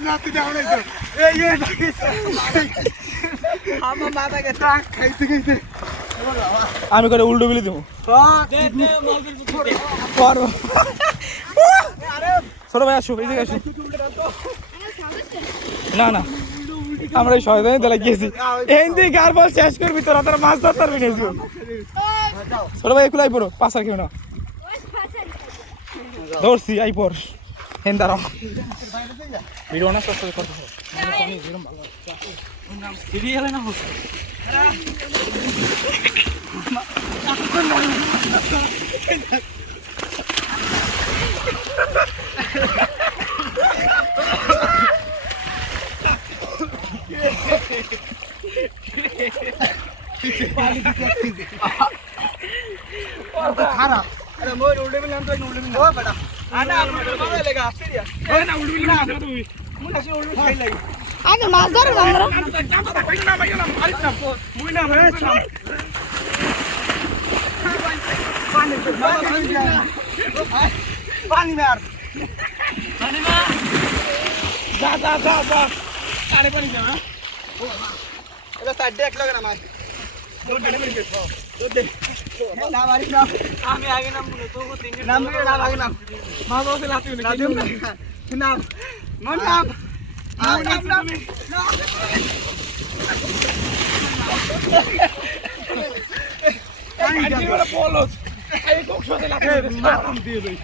নাতি দাও নাই তো এই আমার মাথা গেছে খাইতে খাইতে আমি করে উল্টো বিলি দেবো ছোট ভাই আসো এই জায়গায় আসো না না আমরা এই শয়তানি দলে গিয়েছি হিন্দি গার বল শেষ করবি তোরা তোরা মাছ ধরতে পারবি না ছোট ভাই এগুলো আইপড়ো পাশার কেউ না ধরছি আইপর হেন্দার ভিডিও না কষ্ট করতেছে খারাপ अरे मोर उल्टे में नाम तो उल्टे में ओ बेटा आना मारे लेगा आपसे दिया ए ना उल्टे में नाम तो मुन ऐसे उल्टे खाई लगी आगे मार दर हमरा मुई ना है छम पानी में यार पानी में जा अरे पानी में ना এটা সাইড দেখ লাগে না মাছ তো ডেলে মেরে গেছো তো দে না বাড়ি না আমি আগে নাম বলে তো তিন নাম বলে না আগে নাম মা বসে লাতি না কি নাম মন নাম নাম আমি কি বলো এই কোকশতে লাতি মারুম দিয়ে দেই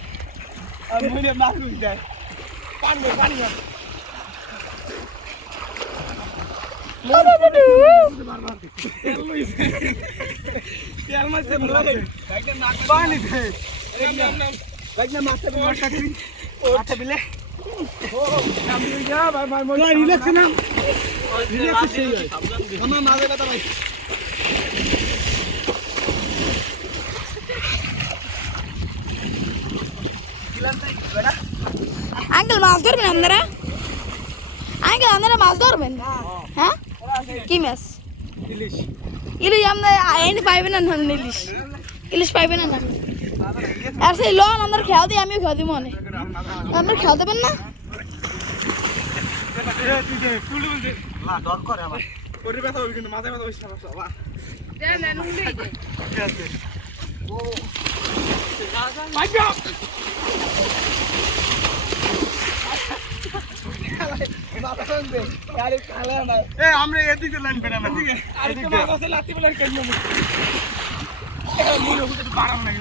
আর মইলে মারুম যায় পানি पानी दे बैठना मास्टर पे मास्टर करी अच्छा बिले नाम ले जा भाई भाई रिलैक्स ना रिलैक्स से हम मारे बता भाई আঙ্কেল মাছ ধরবেন আপনারা আঙ্কেল আপনারা মাছ ধরবেন হ্যাঁ কি মাছ ইলিশ ইলিশ আমরা আইনি পাইবেন না ইলিশ ইলিশ পাইবেন না আর সেই লোন আমরা খেয়াল দিই আমিও খেয়াল দিব মনে আপনারা খেয়াল দেবেন না না ডর করে আমার ওরে ব্যথা হবে কিন্তু মাথায় ব্যথা হইছে না বাবা দেন দেন উল্টে ঠিক আছে ও মাইকা আমরা এদিকে লাইন পেনা না ঠিক আছে আরেকটা মাছ আছে লাতি বলে কেন মনে হচ্ছে বাড়াম নাকি